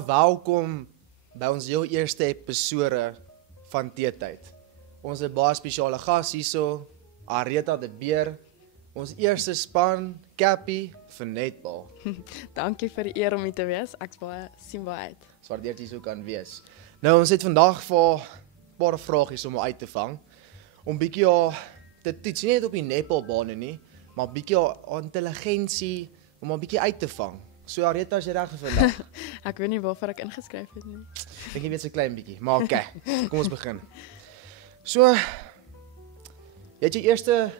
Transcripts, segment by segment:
welkom by ons heel eerste episode van Teetyd. Ons het 'n baie spesiale gas hierso, Areta de Beer, ons eerste span, Cappy vir netbal. Dankie vir die eer om hier te wees. Ek sien baie uit. Dis waardeer jy so kan wees. Nou, ons het vandag vir 'n paar vragies om uit te vang, om bietjie te toets, nie net op die netbalbane nie, maar bietjie intelligensie, om 'n bietjie uit te vang. So Areta, as jy reg vir vandag. Ek weet nie waarvoor ek ingeskryf het nie. Dink jy weet so klein bietjie, maar okay, kom ons begin. So, jy het jou eerste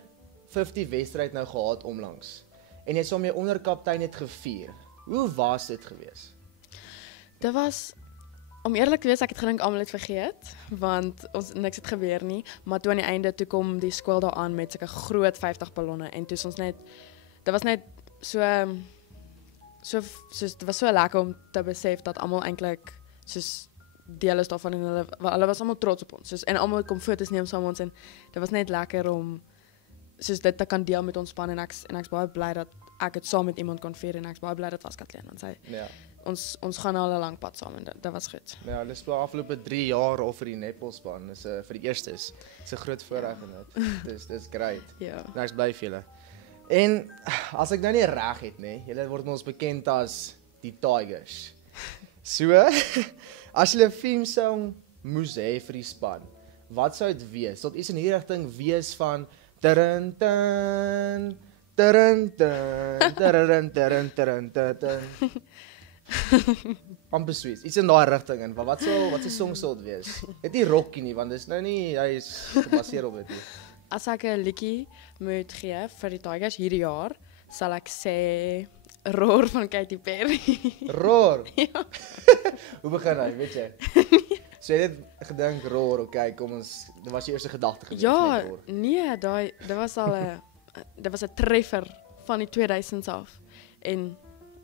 50 wedstryd nou gehad onlangs, en jy het saam met jou onderkaptein het gevier. Hoe was dit gewees? Dit was, om eerlik te wees, ek het gedink almal het vergeet, want niks het gebeur nie, maar toe aan die einde, toe kom die skool daar aan met sulke groot 50 ballonne, en toe is ons net, dit was net dit was so lekker om te besef dat almal eintlik soos deel is daarvan, en hulle was almal trots op ons, en almal kom foto's neem saam met ons, en dit was net lekker om soos dit te kan deel met ons span, en ek's baie bly dat ek het saam met iemand kon vier, en ek's baie bly dat was Kathleen, want sy, ons gaan al 'n lang pad saam, en dit was goed. Ja, dis wel afgelope 3 jaar al vir die netbalspan, dis vir die eerstes, dis 'n groot voorreg en dit. Dis great. Ja. Nou, ek's bly vir julle. En as ek nou nie reg het nie, julle word ons bekend as die Tigers. So, as julle 'n theme song moes hê vir die span, wat sou dit wees? Sal iets in hierdie rigting wees van taran tan taran tan taran taran taran tan. Amper sweet. Iets in daai rigting en wat se song sal dit wees? Dit nie rockie nie, want dis nou nie, hy is gebaseer op dit nie. As ek 'n liedjie moet gee vir die Tigers hierdie jaar, sal ek sê Roar van Katy Perry. Roar? Ja. Hoe begin hy, weet jy? So jy het gedink Roar, okay, kom ons, dit was jou eerste gedagte gewees. Ja, nee, dit was al dit was 'n treffer van die 2000s af. En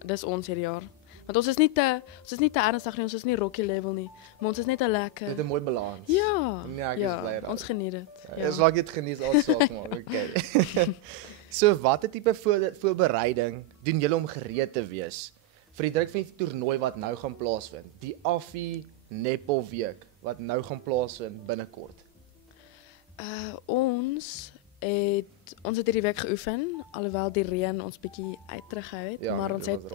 dis ons hierdie jaar. Want ons is nie te ernstig nie, ons is nie rocky level nie, maar ons is net 'n lekker. Met 'n mooi balans. Ja. Nee, ek is bly daaroor. Ons geniet dit. Ja. Dis wat ek het geniet al saak maar, okay. So watter tipe voorbereiding doen julle om gereed te wees vir die druk van die toernooi wat nou gaan plaasvind? Die Affie Netball week wat nou gaan plaasvind binnekort. Ons het hierdie week geoefen, alhoewel die reën ons bietjie uitterughou het, Ja, maar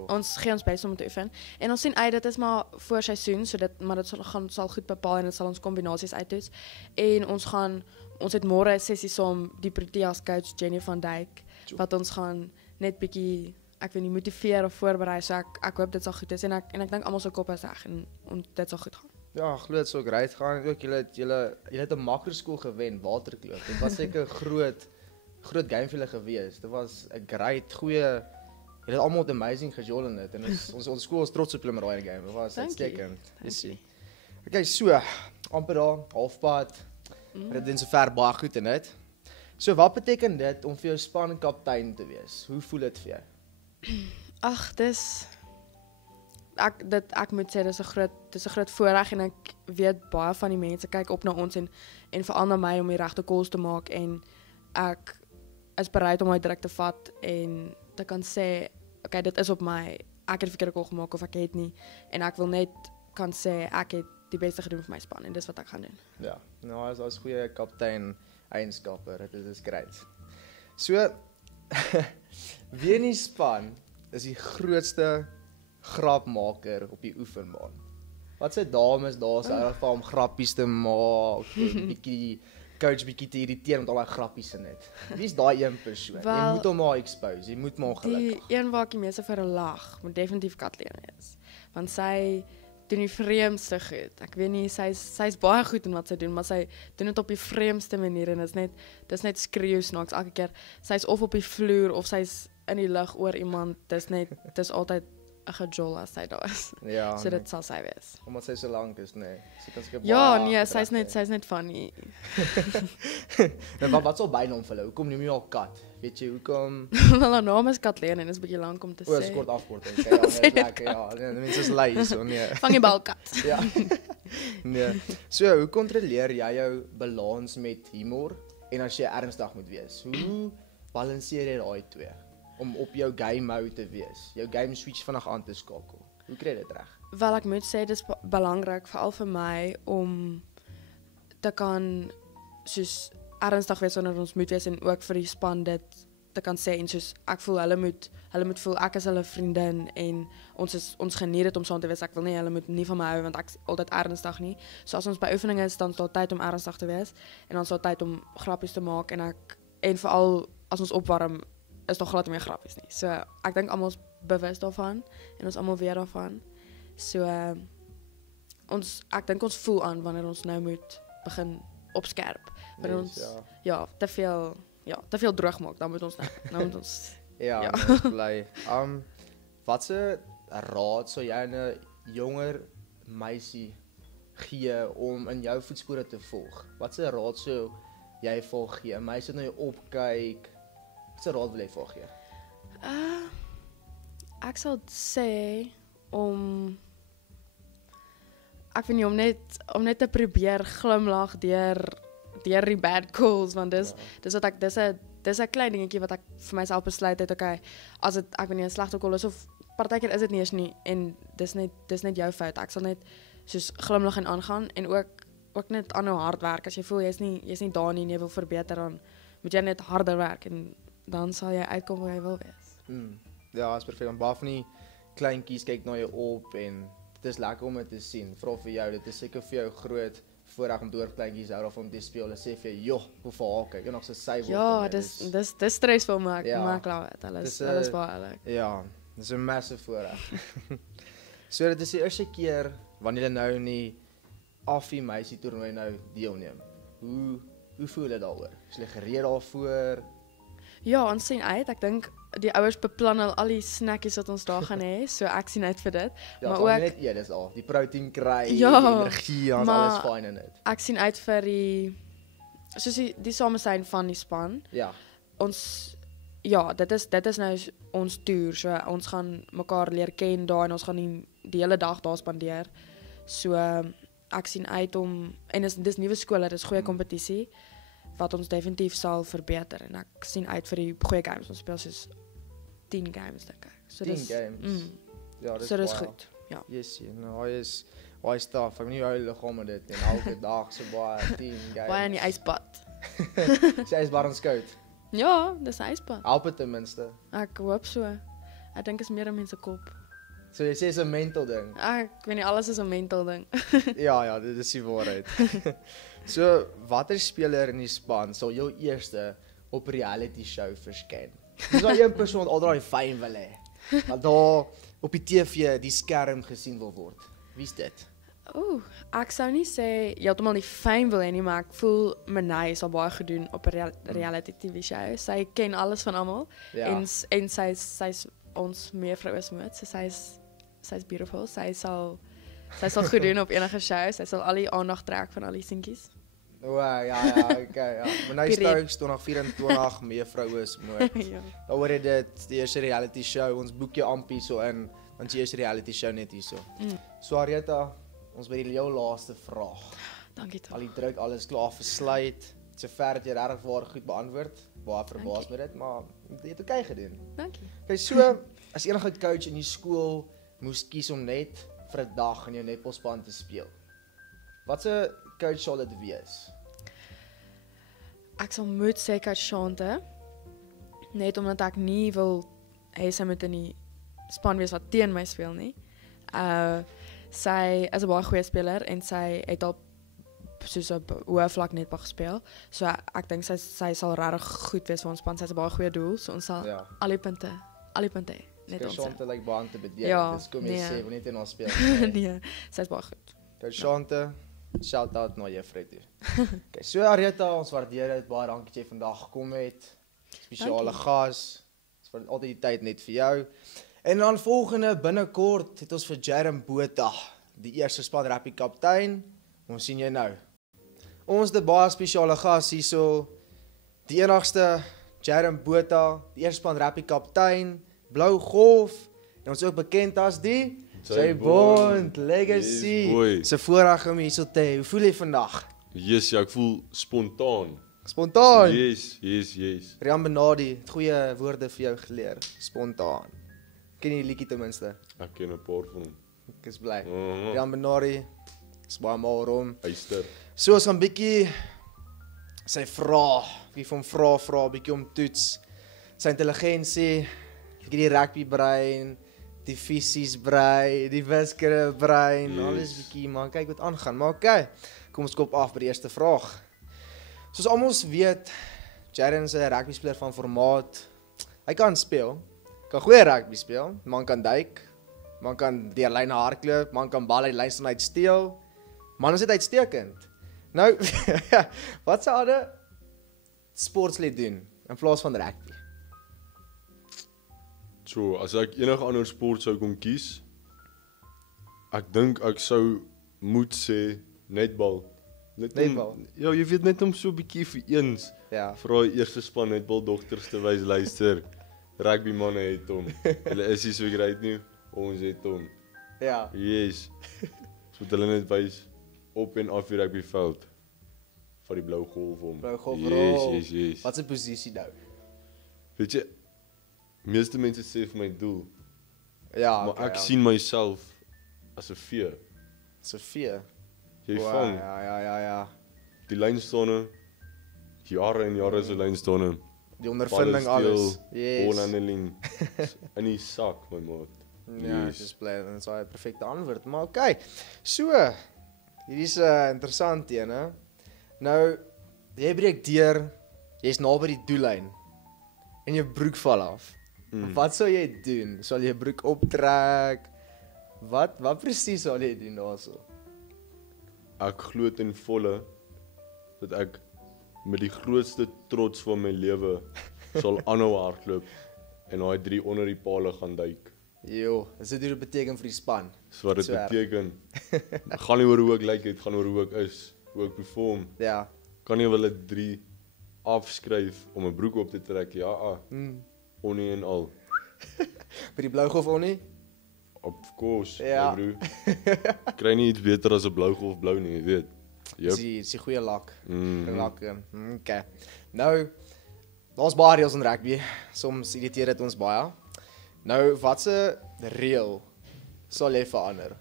ons gee ons bes om te oefen. En ons sien uit, dit is maar voor seisoen, maar dit sal goed bepaal en dit sal ons kombinasies uittoets. En ons het môre 'n sessie saam die Proteas coach Jenny van Dijk, wat ons gaan net bietjie, ek weet nie, motiveer of voorberei, so ek hoop dit sal goed wees, en ek dink almal se kop is reg en dit sal goed gaan. Ja, glo dit sou great gaan. Ook julle het 'n makroskool gewen, Waterkloof. Dit was seker 'n groot game vir julle gewees. Dit was 'n great goeie. Julle het almal amazing gejol in dit, en ons skool is trots op julle met daai game. Dit was uitstekend. Dis. Okay, so amper daar halfpad. Dit doen sover baie goed in dit. So wat beteken dit om vir jou spankaptein te wees? Hoe voel dit vir jou? Ag, ek moet sê dis 'n groot voorreg, en ek weet baie van die mense kyk op na ons en veral na my om die regte calls te maak, en ek is bereid om my druk te vat en te kan sê, okay, dit is op my, ek het 'n verkeerde call gemaak of ek het nie, en ek wil net kan sê ek het die beste gedoen vir my span, en dis wat ek gaan doen. Ja, nou as goeie kaptein eienskappe, dit is great. So wie in die span is die grootste grapmaker op die oefenbaan? Wat se dames daar is reg vir om grappies te maak, en bietjie coach bietjie te irriteer met al daai grappies in dit. Wie is daai een persoon? Jy moet hom maar expose, jy moet maar gelukkig. Die een waar ek die meeste vir 'n lag, moet definitief Kathleen wees. Want sy doen die vreemdste goed. Ek weet nie, sy's baie goed in wat sy doen, maar sy doen dit op die vreemdste manier, en dis net skreeu snaaks elke keer. Sy's of op die vloer of sy's in die lug oor iemand. Dis altyd 'n gejol as sy daar is. Ja. So dit sal sy wees. Omdat sy so lank is, nee. Sy kan skep. Ja, nee, sy's net funny. Nou wat sal bynaam vir hulle? Hoekom noem jy haar kat? Weet jy hoekom? Wel, haar naam is Kathleen en is 'n bietjie lank om te O, sê. dis kort afkorting. Okay, ja, dis lekker. Ja, mense is lui so, nee. Vang die balkat. Ja. Nee. So, hoe kontroleer jy jou balans met humor en as jy ernstig moet wees? Hoe balanseer jy daai twee om op jou game mode te wees? Jou game switch vinnig aan te skakel. Hoe kry jy dit reg? Wel ek moet sê dis belangrik veral vir my om te kan soos ernstig wees wanneer ons moet wees en ook vir die span dit te kan sê en soos ek voel hulle moet voel ek is hulle vriendin en ons geniet dit om saam te wees. Ek wil nie hulle moet nie van my hou want ek is altyd ernstig nie. So as ons by oefeninge is dan is daar tyd om ernstig te wees en dan is daar tyd om grappies te maak en veral as ons opwarm is daar glad nie meer grappies nie. So ek dink almal is bewus daarvan en ons almal weet daarvan. So ek dink ons voel aan wanneer ons nou moet begin opskerp. Wanneer ons te veel droog maak, dan moet ons ja. Ons bly. Watse raad sou jy 'n jonger meisie gee om in jou voetspore te volg? Watse raad sou jy vir gee? 'n Meisie wat na jou opkyk. Watse raad wil jy vir gee? Ek sal sê ek weet nie om net te probeer glimlag deur die bad calls want dis 'n klein dingetjie wat ek vir myself besluit het, okay, as dit ek weet nie 'n slegte call is of partykeer is dit nie eens nie en dis net jou fout. Ek sal net soos glimlag en aangaan en ook net aanhou hard werk. As jy voel jy's nie daar nie en jy wil verbeter, dan moet jy net harder werk en dan sal jy uitkom waar jy wil wees. Ja, is perfek. Want baie van die kleintjies kyk na jou op en dit is lekker om dit te sien. Vra vir jou, dit is seker vir jou groot voorreg om deur kleintjies hou of om te speel. Hulle sê vir jou, "Joh, hoe vaar kyk." Jy nog so sy word. Ja, dis stressvol maar klaar dit. Hulle is baie oulik. Ja, dis 'n massive voorreg. So dit is die eerste keer wanneer jy nou in die Affie meisie toernooi nou deelneem. Hoe voel jy daaroor? Is jy gereed daarvoor? Ja, ons sien uit. Ek dink die ouers beplan al die snackies wat ons daar gaan hê, so ek sien uit vir dit. Ja, maar ook net eet, dis al. Die proteïen kry, die Ja, energie, ons maar alles fyn in dit. ek sien uit vir die samesyn van die span. Ja. Dit is nou ons toer. So ons gaan mekaar leer ken daar en ons gaan die hele dag daar spandeer. So ek sien uit om en dis nuwe skole, dis goeie kompetisie wat ons definitief sal verbeter en ek sien uit vir die goeie games. Ons speel soos 10 games dink ek. So 10 games. Ja, dis so dis goed. Ja. Yes, nou hy is taaf. Ek weet nie hoe hy liggaam met dit en elke dag so baie 10 games. Baie in die ysbad. Sy is baie skout. Ja, dis 'n ysbad. Help dit ten minste. Ek hoop so. Ek dink is meer in mense kop. So jy sê is 'n mental ding. Ek weet nie, alles is 'n mental ding. Ja, dit is die waarheid. So, watter speler in die span sal jou eerste op reality show verskyn? Dis al een persoon wat al daai fame wil hê. Wat daar op die TV die skerm gesien wil word. Wie's dit? Ek sou nie sê heeltemal die fame wil hê nie, maar ek voel Menai sal baie gedoen op 'n reality TV show. Sy ken alles van almal en sy's ons mevrou is moed. So sy's beautiful. Sy sal goed doen op enige show. Sy sal al die aandag trek van al die seentjies. Okay, ja. Menai Stokes 2024 mevrou is moed. Ja. Daaroor het dit die eerste reality show. Ons boek jou ampie so in, want die eerste reality show net hierso. So Arietta, ons by die jou laaste vraag. Dankie tog. Al die druk, alles klaar versluit. Sover het jy regtig waar goed beantwoord. Baie verbaas met dit, maar jy het okay gedoen. Dankie. Okay, so as enige coach in die skool moes kies om net vir 'n dag in jou netbalspan te speel. Watse coach sal dit wees? Ek sal moet sê Coach Shante, net omdat ek nie wil hê sy moet in die span wees wat teen my speel nie. Sy is 'n baie goeie speler en sy het al soos op hoë vlak netbal gespeel. So ek dink sy sal regtig goed wees vir ons span. Sy's 'n baie goeie doel, so ons sal al die punte hê. Net Coach Shante lyk baie te bedien. Dis kom jy sê, wanneer jy net speel. Nee, sy's baie goed. Coach Shante, shout out na juffrou toe. Okay, so Arietta, ons waardeer dit baie. Dankie dat jy vandag gekom het. Spesiale gas. Ons vat altyd die tyd net vir jou. En dan volgende binnekort het ons vir Jerem Botha, die eerste span rugby kaptein. Ons sien jou nou. Ons het 'n baie spesiale gas hierso. Die enigste Jerem Botha, die eerste span rugby kaptein, Blou Golf, en ons ook bekend as die J-Bond Legacy. Se voorreg om hier so te hê. Hoe voel jy vandag? Yes, ja, ek voel spontaan. Spontaan. Yes. Rian Benadi het goeie woorde vir jou geleer. Spontaan. Ken jy die liedjie ten minste? Ek ken 'n paar van hom. Ek is bly. Mhm. Jan Benari is baie mal rond. Eyster. So ons gaan bietjie sy bietjie van vra, bietjie om toets. Sy intelligensie, bietjie die rugby brein, die fisies brein, die wiskunde brein, Yes. alles bietjie man, kyk wat aangaan. Maar okay, kom ons kop af by die eerste vraag. Soos almal weet, Jaden is 'n rugby speler van formaat. Hy kan speel, kan goeie rugby speel, man kan duik, man kan deur lyne hardloop, man kan bal uit lyn uit steel. Man is dit uitstekend. Nou, wat se ander sports lê doen in plaas van rugby? So, as ek enige ander sport sou kon kies, ek dink ek sou moet sê netbal. Netbal? Ja, jy weet net om so 'n bietjie vir eens Ja. vir daai eerste span netbal dogters te wys luister. Rugby manne het hom. Hulle is nie so great nie. Ons het hom. Ja. Yes. So hulle net wys op en af die rugbyveld van die blou golf om. Blou golf Yes, rol. yes. Wat 'n posisie nou? Weet jy, meeste mense sê vir my doel, Ja, maar ek sien myself as 'n vee. Sofie. Jy Wow, vang ja. die lynstone, jare en jare se lynstone. Die ondervinding alles. Yes. Ball-handling in die sak, my maat. Ja, Yes. dis bly en dis 'n perfekte antwoord. Maar okay. So, hierdie is 'n interessant een, hè. Nou, jy breek deur, jy's naby die doellyn en jou broek val af. Wat sal jy doen? Sal jy jou broek optrek? Wat presies sal jy doen daarso? Ek glo ten volle dat ek met die grootste trots van my lewe sal aanhou hardloop en daai 3 onder die pale gaan duik. Jo, dis dit wat beteken vir die span. So wat dit So erg. beteken. Dit gaan nie oor hoe ek lyk, dit gaan oor hoe ek is, hoe ek perform. Ja. Kan nie wel 'n 3 afskryf om 'n broek op te trek. Ja, onie en al. By die blou golf Onnie? Of course, Ja. my bro. Kry nie iets beter as 'n blou golf blou nie, jy weet. Yep. Dis die goeie lak. Mhm. Lak. Okay. Nou, daar's baie reëls in rugby. Soms irriteer dit ons baie. Nou, watse reël sal jy verander?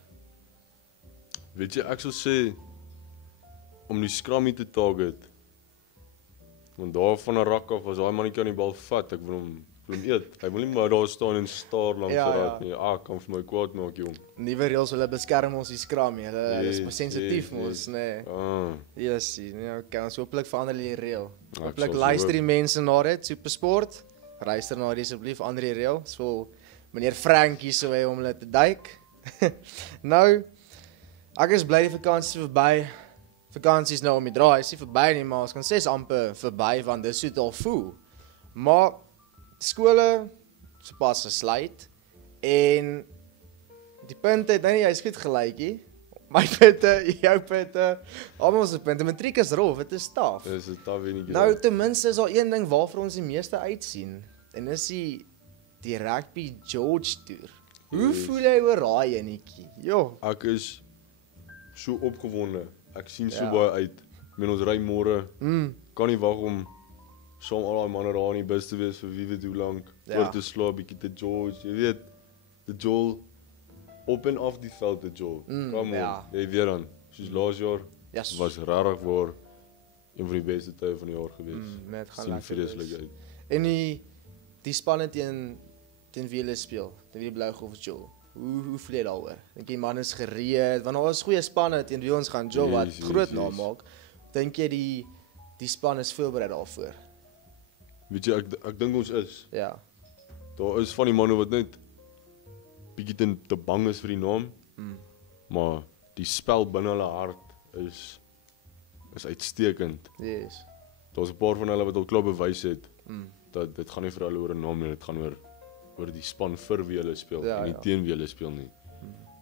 Weet jy, ek sal sê om die scrummie te target. Want daar van 'n rak af as daai mannetjie aan die bal vat, ek wil hom eet. Hy wil nie maar daar staan en staar langs Ja, raak ja. nie. Ah, kan vir my kwaad maak, jong. Nuwe reëls hulle beskerm ons die scrum, hulle is Yes, maar sensitief yes, mos, nee. Ah, Yes, nee, okay, ons hooplik verander die reël. ek Hooplik sal luister so die mense na dit, Supersport. Luister na dit asseblief, ander die reël. Ons wil meneer Frankie sou hê om hulle te duik. Nou, ek is bly die vakansie verby. Vakansie is nou om die draai, is nie verby nie, maar ons kan sê is amper verby want dis hoe dit al voel. Maar skole sopas gesluit en die punte het nou nie jy's goed gelykie. My punte, jou punte, almal se punte. Matriek is rof, dit is taaf. dis 'n tawe nie. Nou ten minste is daar een ding waarvoor ons die meeste uitsien en dis die Rugby George Tour. Hoe Yes. voel jy oor daai enetjie? Jo, Ek is so opgewonde. Ek sien so Ja. baie uit. Ek meen ons ry môre. Kan nie wag om saam al daai manne daar in die bus te wees vir wie weet hoe lank. Ja. Oor te slaap, bietjie te George, jy weet, te Joel op en af die veld te Joel. Come on. ja. Jy weet dan, soos laas jaar Yes. was regtig waar een van die beste tye van die jaar gewees. Met gaan Sien lekker vreeslik wees. uit. En die spanne teen wie hulle speel, teen wie die Blou Golf Joel. Hoe voel jy daaroor? Dink jy man is gereed want daar is goeie spanne teen wie ons gaan Joel wat Yes, groot yes, naam yes. maak. Dink jy die span is voorberei daarvoor? Weet jy, ek dink ons is. Ja. Daar is van die manne wat net bietjie te bang is vir die naam. Maar die spel binne hulle hart is uitstekend. Yes. Daar's 'n paar van hulle wat al klaar bewys het dat dit gaan nie vir hulle oor 'n naam nie, dit gaan oor die span vir wie hulle speel Ja, en nie ja. teen wie hulle speel nie.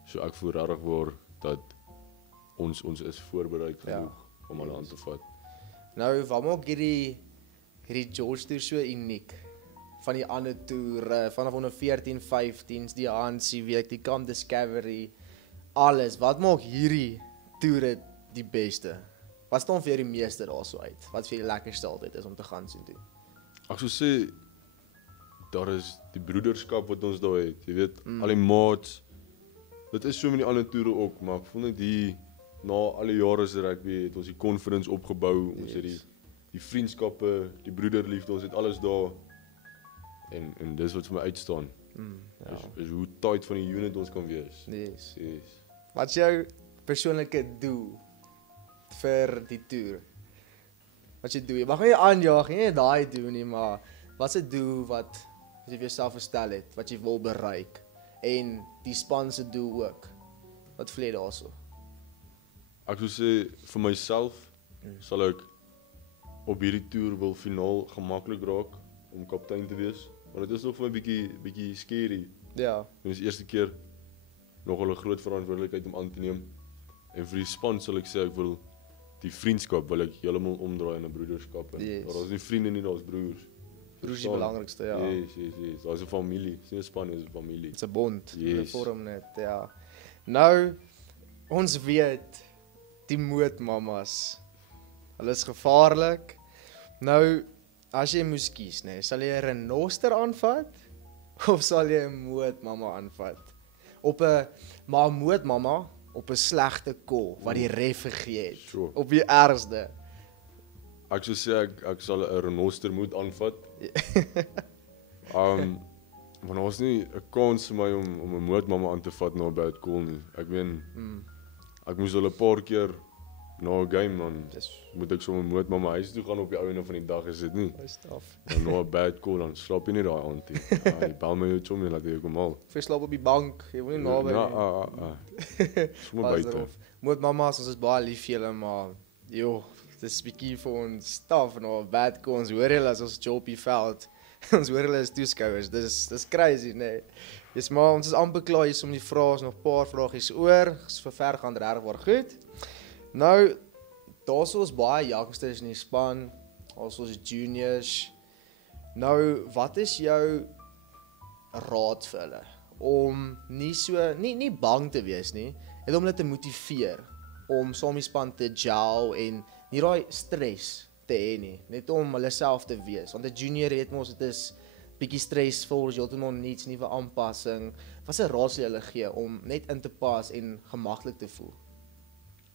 So ek voel regtig waar dat ons is voorberei genoeg om hulle aan te vat. Nou, wat maak hierdie George Tour so uniek van die ander toere, vanaf onder 14, 15s, die Hansie week, die Camp Discovery, alles. Wat maak hierdie toere die beste? Wat staan vir jou die meeste daarso uit? Wat vir jou die lekkerste altyd is om te gaan sien toe? Ek sou sê daar is die broederskap wat ons daar het, jy weet, al die maats, dit is so met die ander toere ook, maar ek voel net die na al die jare se rugby het ons die conference opgebou, ons het die vriendskappe, die broederliefde, ons het alles daar. En dis wat vir my uitstaan. Is hoe tight van die unit ons kan wees. Yes. Yes. Wat is jou persoonlike doel vir die toer? Wat jy doen? Jy mag nie aanjaag nie, daai doen nie, maar wat is 'n doel wat jy vir jouself gestel het, wat jy wil bereik? En die span se doel ook. Wat voel jy daarso? Ek sou sê vir myself sal ek op hierdie toer wil finaal gemaklik raak om kaptein te wees. Maar dit is nog vir my bietjie scary. Ja. Dit is die eerste keer nogal 'n groot verantwoordelikheid om aan te neem. En vir die span sal ek sê ek wil die vriendskap wil ek heeltemal omdraai in 'n broederskap. Yes. Daar is nie vriende nie, daar's broers. Broers is die belangrikste, ja. Yes. Daar's 'n familie. Dis nie 'n span nie, dis 'n familie. Dit's 'n bond. Yes. Hulle vorm net, ja. Nou ons weet die mootmamas. Hulle is gevaarlik. Nou as jy moes kies, nê, sal jy 'n renoster aanvat of sal jy 'n mootmama aanvat? Maar 'n mootmama op 'n slegte kol wat die ref vergee het. Sure. Op die ergste. Ek sou sê ek sal 'n renoster moet aanvat. Want ons nie 'n kans vir my om 'n mootmama aan te vat na 'n bad call nie. Ek meen ek moes al 'n paar keer na 'n game dan moet ek sommer mootmama huis toe gaan op die ou en van die dag is dit nie. Dis taaf. Dan na 'n bad call dan slaap jy nie daai aand nie. Ja, jy bel my jou chomie laat jy kom al. Jy slaap op die bank, jy wil nie naby nie. Sommer buite. Mootmamas, ons is baie lief vir julle, maar joh, dis bietjie vir ons staf na 'n bad call. Ons hoor julle as ons job die veld. Ons hoor hulle as toeskouers. Dis crazy, nee. Dis maar ons is amper klaar hier om die vrae, is nog 'n paar vragies oor. Vir ver gaan regtig waar goed. Nou daar's ons baie youngsters in die span, ons juniors. Nou, wat is jou raad vir hulle om nie bang te wees nie, net om hulle te motiveer om saam die span te gel en nie daai stres te hê nie, net om hulle self te wees. Want 'n junior het mos dit is bietjie stresvol, jy het nog niets, nuwe aanpassing. Wat 'n raad sal jy hulle gee om net in te pas en gemaklik te voel?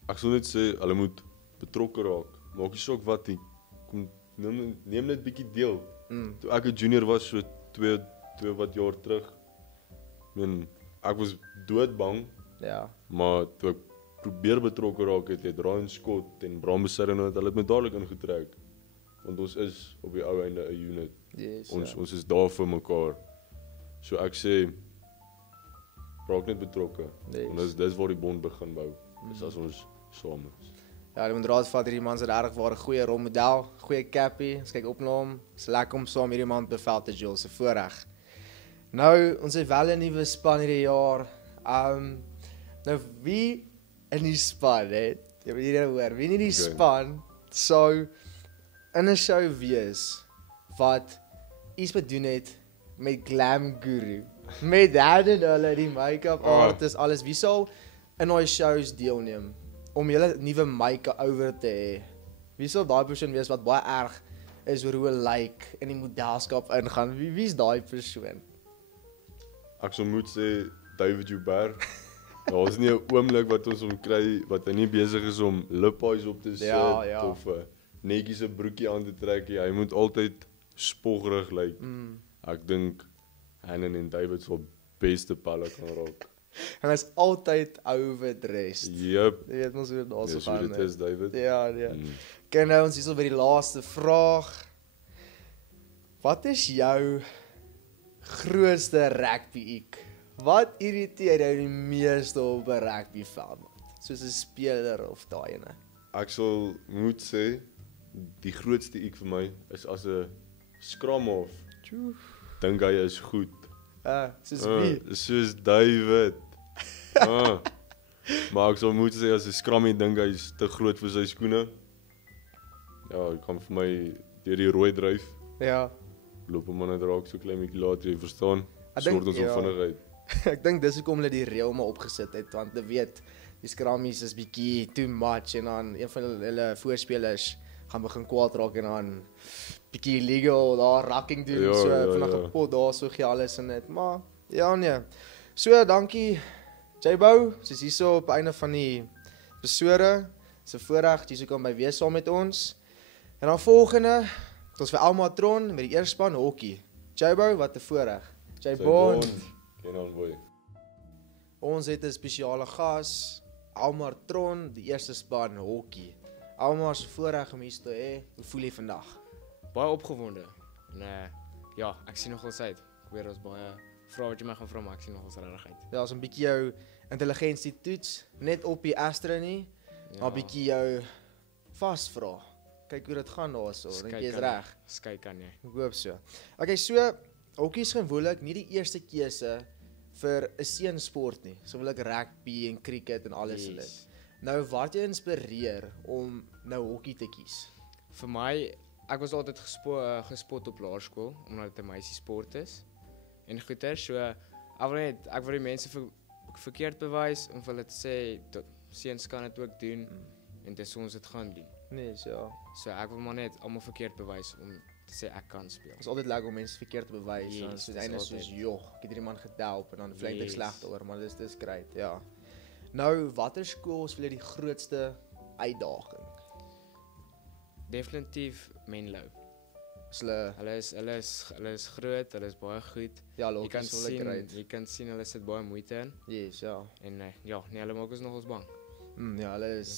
Ek sou net sê hulle moet betrokke raak. Maak nie saak wat nie. Kom neem net bietjie deel. Toe ek 'n junior was so 2 wat jaar terug. Ek was doodbang, Ja. maar toe ek probeer betrokke raak het Ryan Scott en Bram Besering het hulle met dadelik ingetrek. Want ons is op die ou einde 'n unit. Yes, Ons is daar vir mekaar. So ek sê raak net betrokke. Yes. Want dis waar die bond begin bou. Dis as ons saam is. Ja, die moet raad vat hierdie man se regtig waar 'n goeie rolmodel, goeie cappie. Ons kyk op na hom. Dis lekker om saam hierdie man bevel te jol se voorreg. Nou, ons het wel 'n nuwe span hierdie jaar. Nou wie in die span, hè? Jy moet hier hoor. Wie in die span sou in 'n show wees wat iets bedoel het met Glam Guru. Met hulle die make-up artist, alles. Wie sal in daai shows deelneem om julle nuwe make-over te hê? Wie sal daai persoon wees wat baie erg is oor hoe hy lyk in die modelskap ingaan? Wie is daai persoon? Ek sou moet sê David Joubert. Daar is nie 'n oomblik wat ons hom kry wat hy nie besig is om lippies op te sit of 'n netjies 'n broekie aan te trek. Hy moet altyd spoggerig lyk. Ek dink Hannon en David sal beste palle kan raak. En hy's altyd overdressed. Jep. Jy weet mos hoe dit daarso gaan. Dit is David. Ja. Kyk nou, ons hierso by die laaste vraag. Wat is jou grootste rugby-ik? Wat irriteer jou die meeste op 'n rugbyveld? Soos 'n speler of daai ene? Ek sal moet sê die grootste ik vir my is as 'n scrum half. Dink hy is goed. Soos wie? Soos David. Maar ek sal moet sê as 'n scrummie dink hy is te groot vir sy skoene. Ja, hy kan vir my deur die rooi dryf. Ja. Loop hom net raak so klein bietjie later, jy verstaan. Ek dink, Sort ons op vinnigheid. Ek dink dis hoekom hulle die reël maar opgesit het, want jy weet die scrummies is bietjie too much en dan een van hulle voorspelers gaan begin kwaad raak en dan bietjie illegal daar racking doen, so vinnig 'n pot daar so gee alles in dit, maar ja nee. So dankie Jabo, soos hierso op einde van die episode, se voorreg jy kom by wees saam met ons. En dan volgende, het ons vir Almatron met die eerste span hokkie. Jabo, wat 'n voorreg. Jabo. Ken ons boy. Ons het 'n spesiale gas, Almatron, die eerste span hokkie. Alma se voorreg om hier te hê. Hoe voel jy vandag? Baie opgewonde. En ja, ek sien nogals uit. Ek weet ons baie vra wat jy my gaan vra, maar ek sien nogals regtig uit. Ja, ons 'n bietjie jou intelligensie toets, net op die Astro nie, maar 'n bietjie jou vasvra. Kyk hoe dit gaan daarso. Dink jy is reg? Skei kan jy. Ek hoop so. Okay, so hokkie is gewoonlik nie die eerste keuse vir 'n seunsport nie. So wil ek rugby en cricket en alles hulle. Nou wat jy inspireer om nou hokkie te kies? Vir my, ek was altyd gespot op laerskool omdat dit 'n meisiesport is. En goeie, so ek wil die mense verkeerd bewys om vir hulle te sê dat seuns kan dit ook doen en dis ons dit gaan doen. Nee, so. So ek wil maar net almal verkeerd bewys om te sê ek kan speel. Dit is altyd lekker om mense verkeerd te bewys. Yes, Dan so dis einde soos altyd. joh, ek het hierdie man gedelp en dan vlei ek Yes. sleg oor, maar dis great, ja. Nou, watter skool is vir julle die grootste uitdaging? Definitief Menlo. Is hulle Hulle is groot, hulle is baie goed. ja, Jy logies kan sou sien, great. jy kan sien hulle sit baie moeite in Yes, ja. en ja, nee, hulle maak ons nogals bang. Ja, hulle is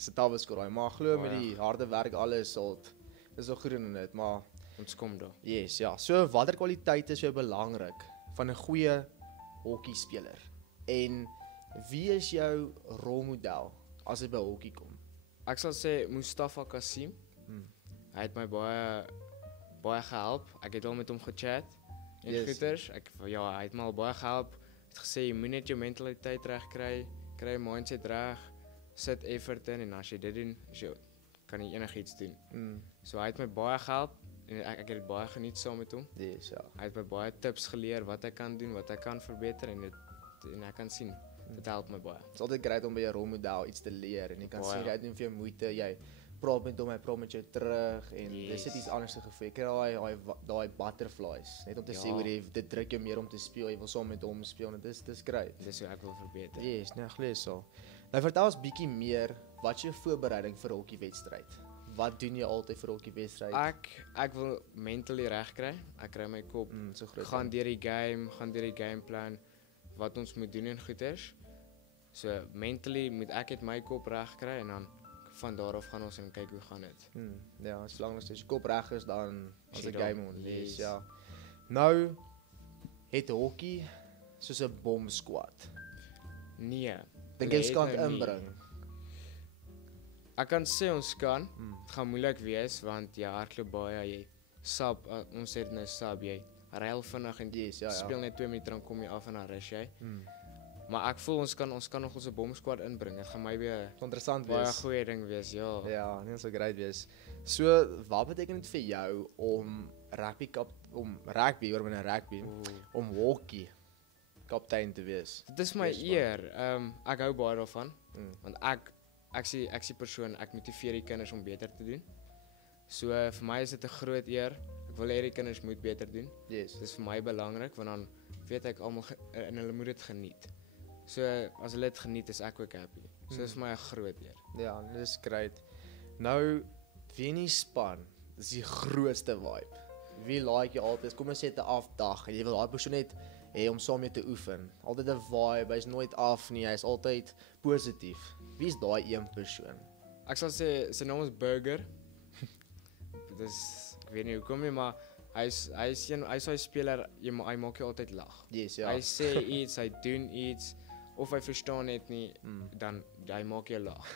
se tafelskoraai, maar glo met Ja. die harde werk alles sal dis wel goed in dit, maar Ons kom daar. yes, ja. So watter kwaliteite is vir jou belangrik van 'n goeie hokkiespeler? En wie is jou rolmodel as dit by hokkie kom? Ek sal sê Mustafa Kasim. Hy het my baie gehelp. Ek het al met hom gechat en Yes. goeters. Hy het my al baie gehelp. Hy het gesê jy moet net jou mentaliteit reg kry jou mindset reg, sit effort in en as jy dit doen, kan jy enigiets doen. So hy het my baie gehelp en ek het dit baie geniet saam met hom. Yes, ja. Hy het my baie tips geleer wat ek kan doen, wat ek kan verbeter en ek kan sien dit help my baie. Dit is altyd great om by 'n rolmodel iets te leer en jy kan Baie. sien hy doen vir jou moeite, jy praat met hom, hy praat met jou terug en dis Yes. net iets anders gevoel. Jy kry daai butterflies, net om te sê Ja. hoe dit druk jou meer om te speel, jy wil saam met hom speel en dis great. Dis hoe ek wil verbeter. Yes, nee, glo so. Nou vertel ons bietjie meer, wat is jou voorbereiding vir 'n hokkiewedstryd? Wat doen jy altyd vir 'n hokkiewedstryd? Ek wil mentally reg kry. Ek kry my kop So groot. gaan deur die gameplan wat ons moet doen en goeters. So mentally moet ek dit my kop reg kry en dan van daar af gaan ons en kyk hoe gaan dit. Ja, as lank as jy kop reg is dan as Sien 'n dan, game on. Yes, yes. ja. Nou het hokkie soos 'n bomsquad. Nee. Dink hulle jy ons het kan dit nou nie. inbring? Ek kan sê ons kan. Dit gaan moeilik wees want jy hardloop baie, ons het nou jy ry vinnig en Yes, ja. speel net 2 minute dan kom jy af en dan rus jy. Maar ek voel ons kan nog ons 'n bomsquad inbring. Dit gaan my weer Interessant baie wees. goeie ding wees, ja. Ja, net so great wees. So, wat beteken dit vir jou om rugby oor binne rugby om hokkie kaptein te wees? Dit is my Yes, man. eer. Ek hou baie daarvan want ek sien persoon ek motiveer die kinders om beter te doen. So vir my is dit 'n groot eer. Ek wil hê die kinders moet beter doen. Yes. Dit is vir my belangrik want dan weet ek almal en hulle moet dit geniet. So as hulle dit geniet is ek ook happy. So dit is vir my 'n groot eer. Ja, dit is great. Nou, wie in die span is die grootste vibe? Wie like jy altyd? Kom ons sê 'n afdag en jy wil daai persoon net hê om saam mee te oefen. Altyd 'n vibe, hy's nooit af nie, hy's altyd positief. Wie is daai een persoon? Ek sal sê sy naam is Burger. Ek weet nie hoekom nie, maar hy's hy speler, hy maak jou altyd lag. Yes, ja. Hy sê iets, hy doen iets of hy verstaan net nie, dan hy maak jou lag.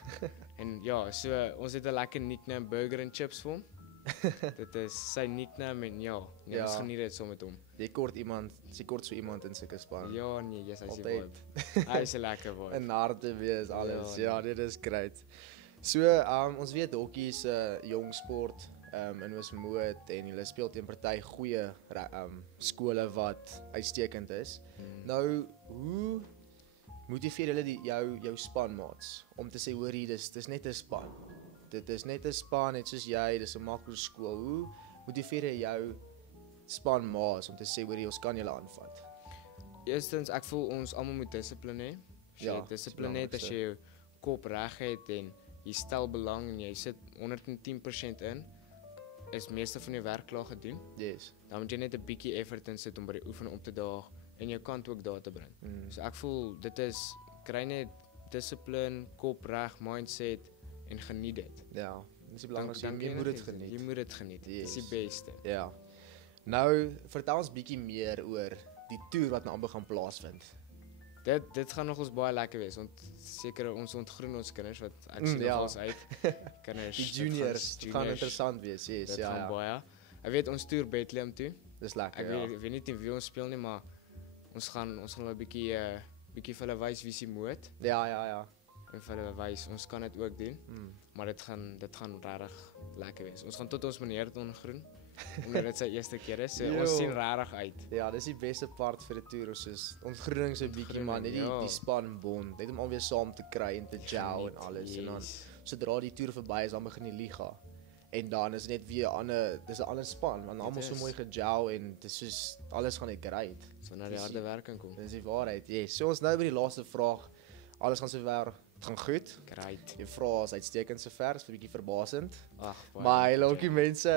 En ja, so ons het 'n lekker nickname Burger and Chips vir hom. Dit is sy nickname en ja, ons geniet dit saam met hom. Jy kort so iemand in sulke span. Ja, nee, hy's die Altyd. vibe. Hy is 'n lekker vibe. In harte wees alles. Ja, Ja, dit is great. So, ons weet hokkie is 'n jong sport in Oosmoed en hulle speel teen party goeie skole wat uitstekend is. Nou, hoe motiveer hulle jou spanmaats om te sê hoor hier dis net 'n span. Dit is net 'n span net soos jy, dis 'n makroskool. Hoe motiveer jy jou spanmaats om te sê hoor hier ons kan julle aanvat? Eerstens, ek voel ons almal moet dissipline hê. As jy dissipline het, as jy jou kop reg het en jy stel belang en jy sit 110% in, is meeste van die werk klaar gedoen. Yes. Dan moet jy net 'n bietjie effort insit om by die oefening op te daag en jou kant ook daar te bring. So ek voel dit is kry net dissipline, kop reg, mindset en geniet dit. Ja, dis die belangrikste. Jy moet dit geniet. Jy moet dit geniet. Dis die beste. Ja. Nou, vertel ons bietjie meer oor die toer wat nou amper gaan plaasvind. Dit gaan nogals baie lekker wees want seker ons ontgroen ons kinders wat ek sien ja. nogals uit. Kinders, Die juniors, dit gaan interessant wees. Yes, dit ja. gaan baie. Ek weet ons toer Bethlehem toe. Dis lekker. Ek weet nie teen wie ons speel nie, maar ons gaan hulle 'n bietjie vir hulle wys wie se moet Ja. en vir hulle wys ons kan dit ook doen. Maar dit gaan regtig lekker wees. Ons gaan tot ons meneer ontgroen omdat dit sy eerste keer is. So ons sien regtig uit. Ja, dis die beste part vir 'n toer, soos ontgroening so 'n bietjie man, net die span bond, net om alweer saam te kry en te gel en alles en dan sodra die toer verby is, dan begin die liga. En dan is net weer 'n ander span, want almal so mooi gegel en dit is soos alles gaan net great. So na die harde werk kan kom. Dis die waarheid. Yes. So ons nou by die laaste vraag. Alles gaan sover gaan goed. Great. Die vraag is uitstekend sover, is 'n bietjie verbasend. Ag, maar hele ookie mense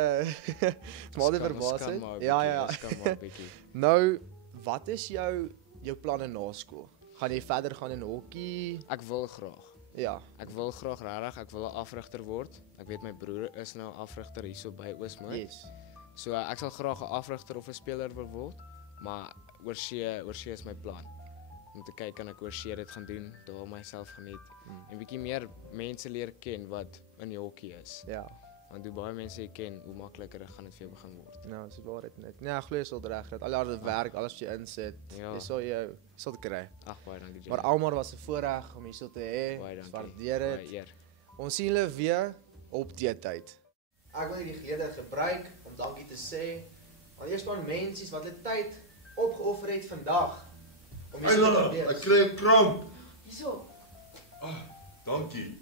maar dit verbasend. Ja. Kan maar 'n bietjie. Nou, wat is jou planne na skool? Gaan jy verder gaan in hokkie? Ek wil graag. Ja. Ek wil graag regtig, ek wil 'n afrigter word. Ek weet my broer is nou 'n afrigter hierso by Oosmoed. Yes. So ek sal graag 'n afrigter of 'n speler wil word, maar oorsee is my plan. Om te kyk kan ek oorsee dit gaan doen, daar myself geniet en bietjie meer mense leer ken wat in die hokkie is. Ja. Want hoe baie mense jy ken, hoe makliker gaan dit vir jou begin word. Nou, dis waarheid net. Nee, ek glo jy sal reg dat al die harde werk, alles wat jy insit, jy sal dit kry. Ag, baie dankie. Maar Almar was 'n voorreg om hier so te hê. Baie dankie. Waardeer dit. Baie eer. Ons sien julle weer op die tyd. Ek wil hierdie geleentheid gebruik om dankie te sê aan die span mensies wat hulle tyd opgeoffer het vandag. Hey Lana, ek kry 'n kramp. Hierso. Dankie.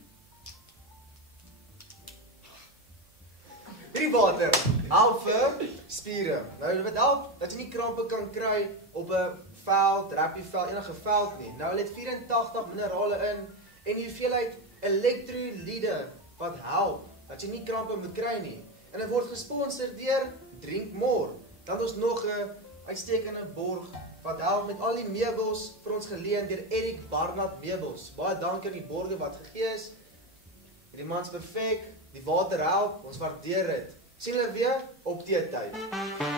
Hierdie water help vir spiere. Nou wat help dat jy nie krampe kan kry op 'n veld, rugbyveld, enige veld nie. Nou hulle het 84 minerale in en die hoeveelheid elektrolyte wat help dat jy nie krampe moet kry nie. En dit word gesponsor deur Drinkmore. Dan het ons nog 'n uitstekende borg wat help met al die meubels vir ons geleen deur Erik Barnard Meubels. Baie dankie aan die borge wat gegee is. Die man's perfek, die water help, ons waardeer dit. Sien julle weer op die tyd.